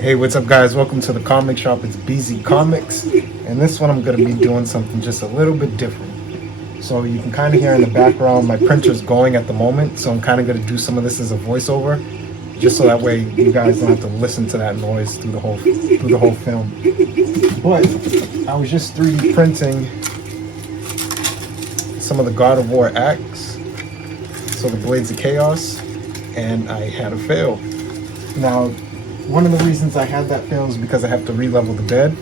Hey, what's up guys? Welcome to the comic shop. It's BZ Comics. And this one I'm going to be doing something just a little bit different. So you can kind of hear in the background my printer's going at the moment. So I'm kind of going to do some of this as a voiceover. Just so that way you guys don't have to listen to that noise through the whole film. But I was just 3D printing some of the God of War acts. So the Blades of Chaos. And I had a fail. Now, one of the reasons I had that fail is because I have to re-level the bed,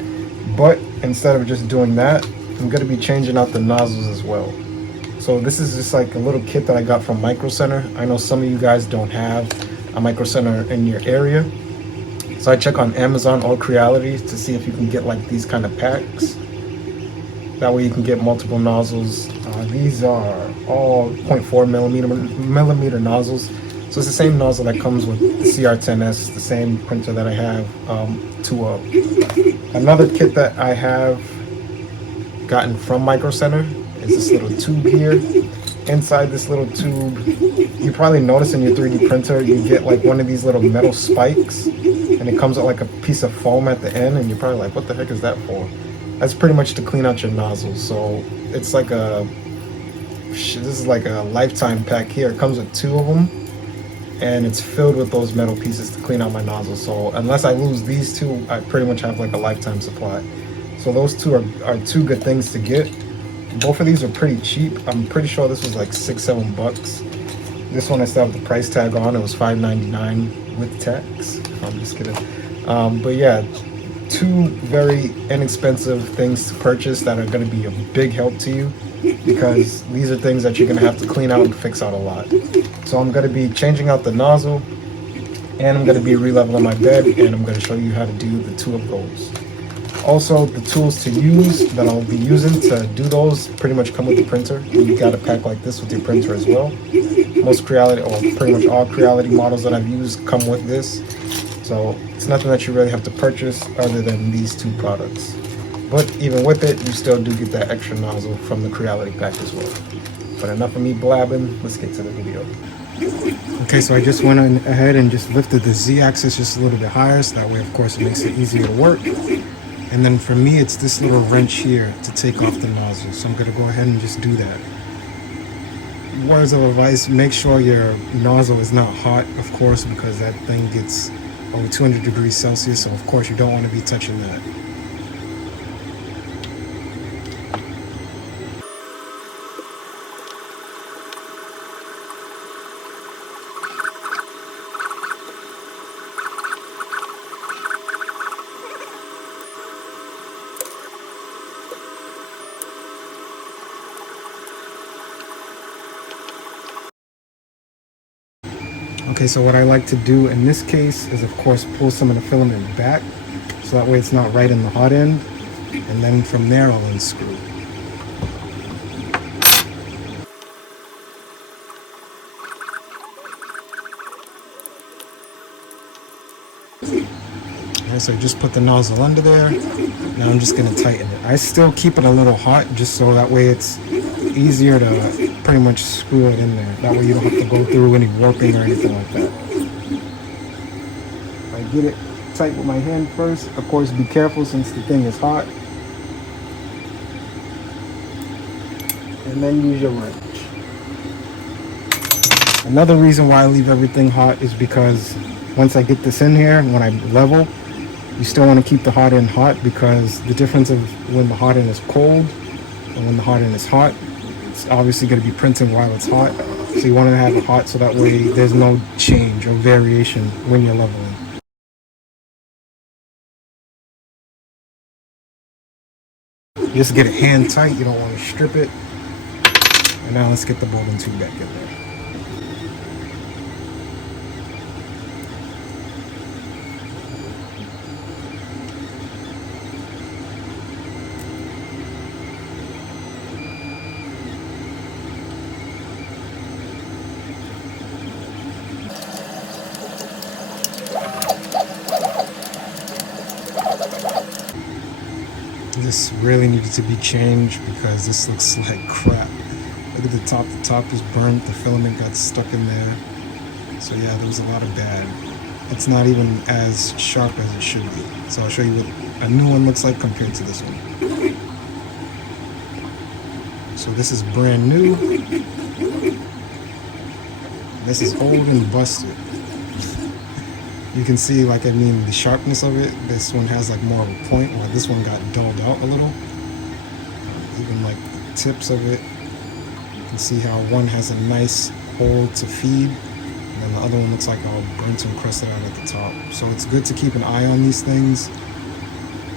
but instead of just doing that, I'm going to be changing out the nozzles as well. So this is just like a little kit that I got from Micro Center. I know some of you guys don't have a Micro Center in your area, so I check on Amazon or Creality to see if you can get like these kind of packs. That way you can get multiple nozzles. These are all 0.4 millimeter nozzles. So it's the same nozzle that comes with the CR10S, the same printer that I have 2.0. Another kit that I have gotten from Micro Center is this little tube here. Inside this little tube, you probably notice in your 3D printer, you get like one of these little metal spikes, and it comes with like a piece of foam at the end, and you're probably like, what the heck is that for? That's pretty much to clean out your nozzles. So it's like this is like a lifetime pack here. It comes with 2 of them. And it's filled with those metal pieces to clean out my nozzles. So unless I lose these 2, I pretty much have like a lifetime supply. So those 2 are 2 good things to get. Both of these are pretty cheap. I'm pretty sure this was like $6-7 bucks. This one I still have the price tag on. It was $5.99 with tax. I'm just kidding. But yeah, 2 very inexpensive things to purchase that are going to be a big help to you, because these are things that you're going to have to clean out and fix out a lot. So I'm going to be changing out the nozzle, and I'm going to be re-leveling my bed, and I'm going to show you how to do the 2 of those. Also, the tools to use that I'll be using to do those pretty much come with the printer. You got a pack like this with your printer as well. Most Creality, or pretty much all Creality models that I've used come with this. So it's nothing that you really have to purchase other than these 2 products. But even with it, you still do get that extra nozzle from the Creality pack as well. But enough of me blabbing, let's get to the video. Okay, so I just went ahead and just lifted the Z-axis just a little bit higher, so that way of course it makes it easier to work. And then for me, it's this little wrench here to take off the nozzle. So I'm gonna go ahead and just do that. Words of advice, make sure your nozzle is not hot, of course, because that thing gets over 200 degrees Celsius, so of course you don't want to be touching that. Okay, so what I like to do in this case is of course pull some of the filament back, so that way it's not right in the hot end, and then from there I'll unscrew. Alright, so just put the nozzle under there. Now I'm just going to tighten it. I still keep it a little hot just so that way it's easier to pretty much screw it in there. That way you don't have to go through any warping or anything like that. I get it tight with my hand first. Of course, be careful since the thing is hot. And then use your wrench. Another reason why I leave everything hot is because once I get this in here, when I level, you still want to keep the hot end hot, because the difference of when the hot end is cold and when the hot end is hot, it's obviously going to be printing while it's hot. So you want to have it hot so that way there's no change or variation when you're leveling. Just get it hand tight, you don't want to strip it. And now let's get the bobbin tube back in there. This really needed to be changed because this looks like crap. Look at the top is burnt, the filament got stuck in there. So yeah, there was a lot of bad. it's not even as sharp as it should be. So I'll show you what a new one looks like compared to this one. So this is brand new. This is old and busted. You can see, like, I mean, the sharpness of it. This one has like more of a point, while this one got dulled out a little. Even like the tips of it, you can see how one has a nice hole to feed, and then the other one looks like all burnt and crusted out at the top. So it's good to keep an eye on these things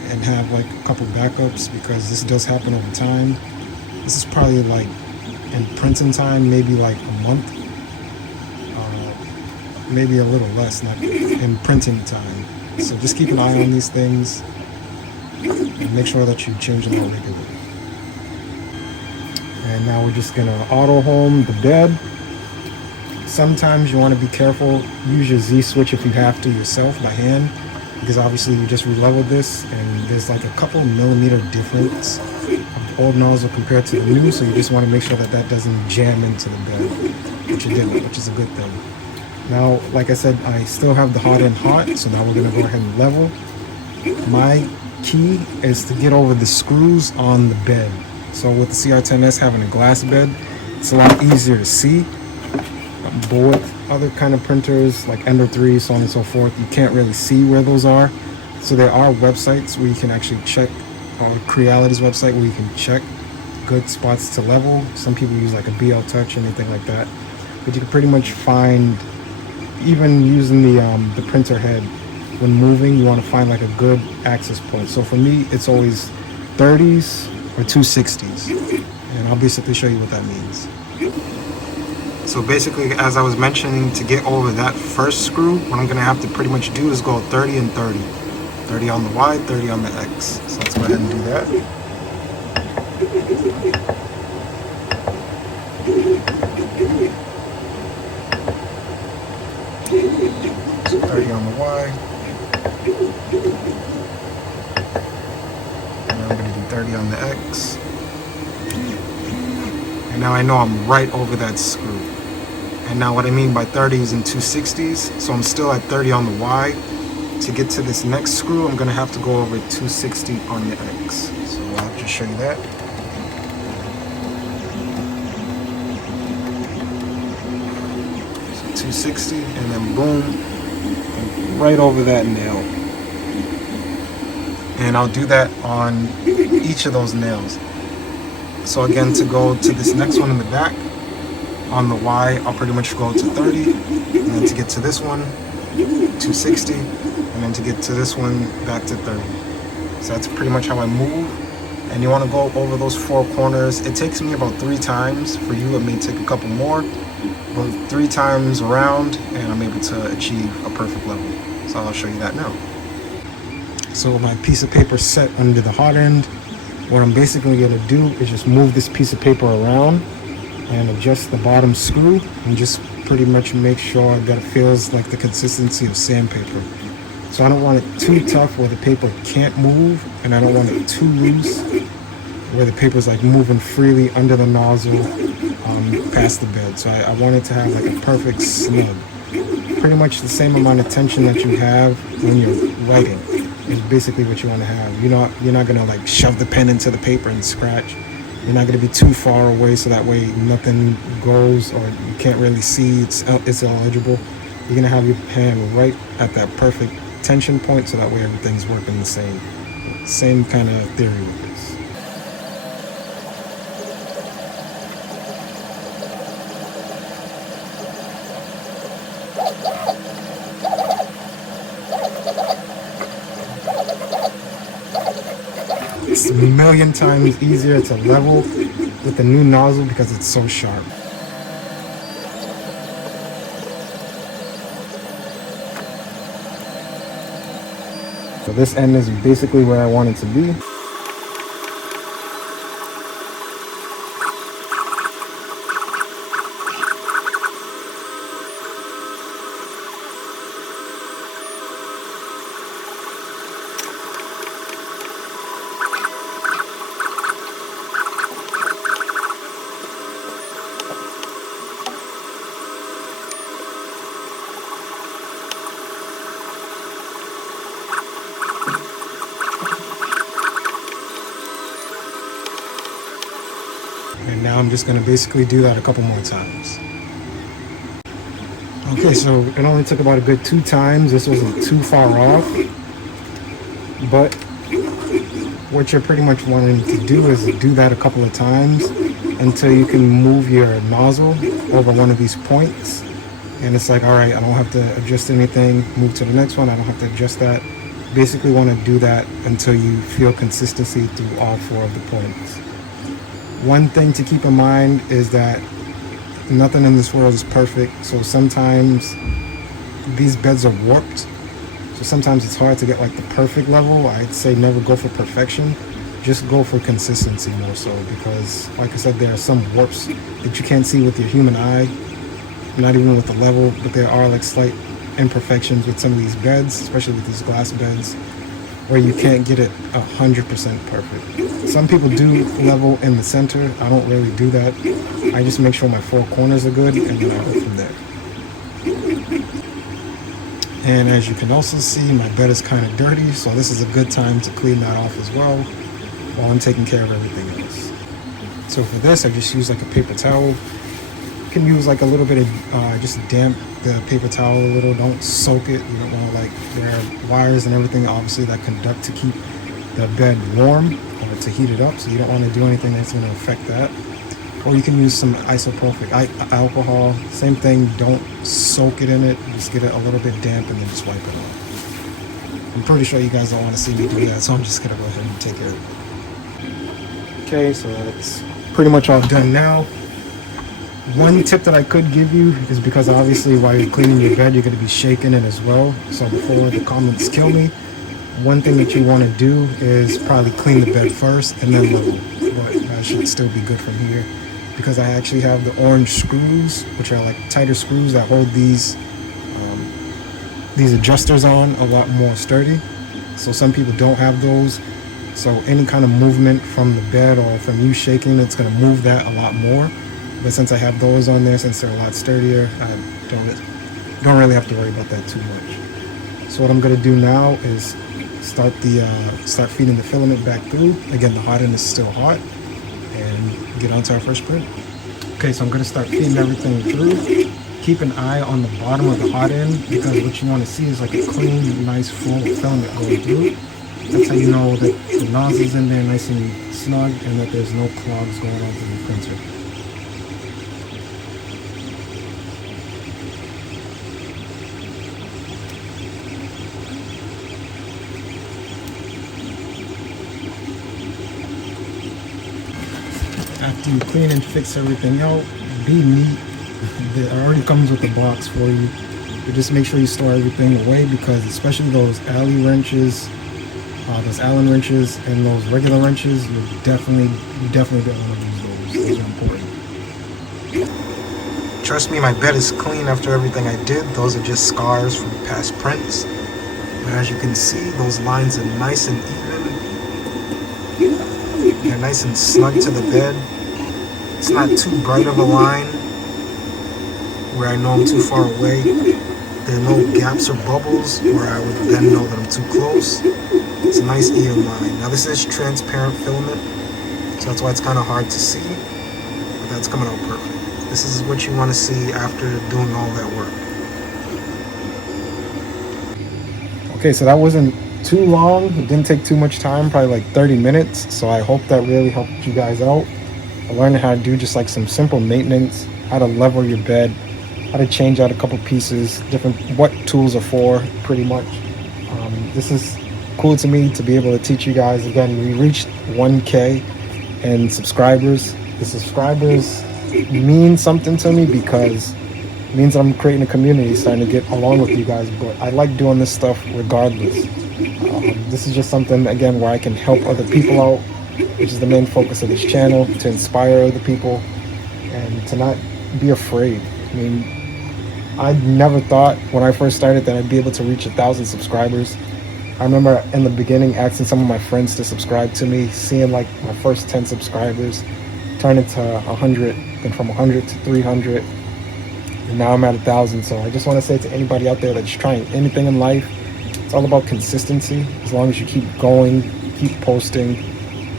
and have like a couple backups, because this does happen over time. This is probably like in printing time, maybe like a month, maybe a little less, not in printing time. So just keep an eye on these things and make sure that you change them out regularly. And now we're just gonna auto home the bed. Sometimes you want to be careful. Use your Z switch if you have to yourself by hand, because obviously you just re-leveled this and there's like a couple millimeter difference of the old nozzle compared to the new, so you just want to make sure that that doesn't jam into the bed, which it didn't, which is a good thing. Now, like I said, I still have the hot end hot, so now we're gonna go ahead and level. My key is to get over the screws on the bed. So with the CR10S having a glass bed, it's a lot easier to see. But with other kind of printers like Ender 3, so on and so forth, you can't really see where those are. So there are websites where you can actually check, or Creality's website where you can check good spots to level. Some people use like a BL Touch or anything like that. But you can pretty much find, even using the printer head, when moving, you want to find like a good access point. So for me, it's always 30s or 260s. And I'll basically show you what that means. So basically, as I was mentioning, to get over that first screw, what I'm going to have to pretty much do is go 30 and 30. 30 on the Y, 30 on the X. So let's go ahead and do that. So 30 on the Y. And I'm going to do 30 on the X. And now I know I'm right over that screw. And now what I mean by 30s and 260s, so I'm still at 30 on the Y. To get to this next screw, I'm gonna have to go over 260 on the X. So I'll just show you that. So 260, and then boom, right over that nail. And I'll do that on each of those nails. So again, to go to this next one in the back, on the Y, I'll pretty much go to 30, and then to get to this one, 260, and then to get to this one, back to 30. So that's pretty much how I move. And you want to go over those four corners. It takes me about 3 times. For you, it may take a couple more, but 3 times around, and I'm able to achieve a perfect level. So I'll show you that now. So my piece of paper set under the hot end. What I'm basically going to do is just move this piece of paper around and adjust the bottom screw, and just pretty much make sure that it feels like the consistency of sandpaper. So I don't want it too tough where the paper can't move, and I don't want it too loose where the paper's like moving freely under the nozzle past the bed. So I want it to have like a perfect snug. Pretty much the same amount of tension that you have when you're writing is basically what you want to have. You're not gonna like shove the pen into the paper and scratch. You're not going to be too far away, so that way nothing goes or you can't really see it's illegible. You're going to have your hand right at that perfect tension point, so that way everything's working the same kind of theory with this. It's a million times easier to level with the new nozzle because it's so sharp. So this end is basically where I want it to be. I'm just going to basically do that a couple more times. Okay, so it only took about a good 2 times. This wasn't too far off, but what you're pretty much wanting to do is do that a couple of times until you can move your nozzle over one of these points. And it's like, all right, I don't have to adjust anything, move to the next one, I don't have to adjust that. Basically want to do that until you feel consistency through all 4 of the points. One thing to keep in mind is that nothing in this world is perfect, so sometimes these beds are warped. So sometimes it's hard to get like the perfect level. I'd say never go for perfection, just go for consistency more so, because like I said, there are some warps that you can't see with your human eye, not even with the level, but there are like slight imperfections with some of these beds, especially with these glass beds, where you can't get it 100% perfect. Some people do level in the center. I don't really do that. I just make sure my 4 corners are good, and then I'll go from there. And as you can also see, my bed is kind of dirty, so this is a good time to clean that off as well while I'm taking care of everything else. So for this, I just use like a paper towel. You can use like a little bit of just damp the paper towel a little. Don't soak it. You don't want to like there are wires and everything obviously that conduct to keep the bed warm or to heat it up, so you don't want to do anything that's going to affect that. Or you can use some isopropyl alcohol, same thing, don't soak it in it, just get it a little bit damp and then just wipe it off. I'm pretty sure you guys don't want to see me do that, so I'm just going to go ahead and take care of it. Okay, so that's pretty much all done now. One tip that I could give you is, because obviously while you're cleaning your bed, you're going to be shaking it as well. So before the comments kill me, one thing that you want to do is probably clean the bed first and then level. But that should still be good from here, because I actually have the orange screws, which are like tighter screws that hold these adjusters on a lot more sturdy. So some people don't have those. So any kind of movement from the bed or from you shaking, it's going to move that a lot more. But since I have those on there, since they're a lot sturdier, I don't really have to worry about that too much. So what I'm going to do now is start feeding the filament back through. Again, the hot end is still hot, and get onto our first print. Okay, so I'm going to start feeding everything through. Keep an eye on the bottom of the hot end, because what you want to see is like a clean, nice flow of filament going through. That's how you know that the nozzle's in there nice and snug and that there's no clogs going on through the printer. After you clean and fix everything out, be neat. It already comes with the box for you. But just make sure you store everything away, because especially those Allen wrenches and those regular wrenches, you definitely don't want to lose those. Those are important. Trust me, my bed is clean after everything I did. Those are just scars from past prints. But as you can see, those lines are nice and even. They're nice and snug to the bed. It's not too bright of a line where I know I'm too far away. There are no gaps or bubbles where I would then know that I'm too close. It's a nice even line. Now this is transparent filament, so that's why it's kind of hard to see, but that's coming out perfect. This is what you want to see after doing all that work. Okay, so that wasn't too long. It didn't take too much time, probably like 30 minutes. So I hope that really helped you guys out. I learned how to do just like some simple maintenance, how to level your bed, how to change out a couple pieces, what tools are for, pretty much. This is cool to me to be able to teach you guys. Again, we reached 1K in subscribers. The subscribers mean something to me, because it means I'm creating a community, starting to get along with you guys. But I like doing this stuff regardless. This is just something, again, where I can help other people out, which is the main focus of this channel, to inspire other people and to not be afraid. I mean, I never thought when I first started that I'd be able to reach 1,000 subscribers. I remember in the beginning asking some of my friends to subscribe to me, seeing like my first 10 subscribers turn into 100, then from 100 to 300, and now I'm at 1,000. So I just want to say to anybody out there that's trying anything in life, it's all about consistency. As long as you keep going, keep posting,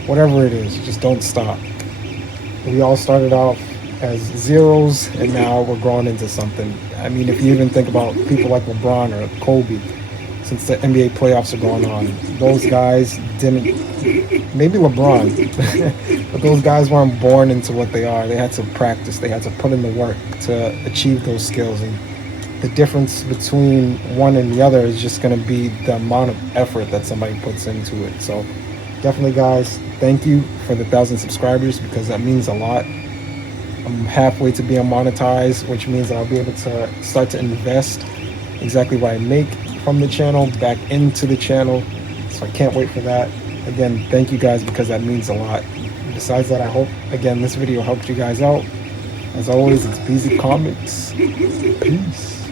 whatever it is, just don't stop. We all started off as zeros, and now we're growing into something. I mean, if you even think about people like LeBron or Kobe, since the NBA playoffs are going on, those guys didn't, maybe LeBron, but those guys weren't born into what they are. They had to practice, they had to put in the work to achieve those skills. And the difference between one and the other is just going to be the amount of effort that somebody puts into it. So definitely, guys, thank you for the 1,000 subscribers, because that means a lot. I'm halfway to being monetized, which means I'll be able to start to invest exactly what I make from the channel back into the channel. So I can't wait for that. Again, thank you guys, because that means a lot. Besides that, I hope, again, this video helped you guys out. As always, it's BZ Comics. Peace.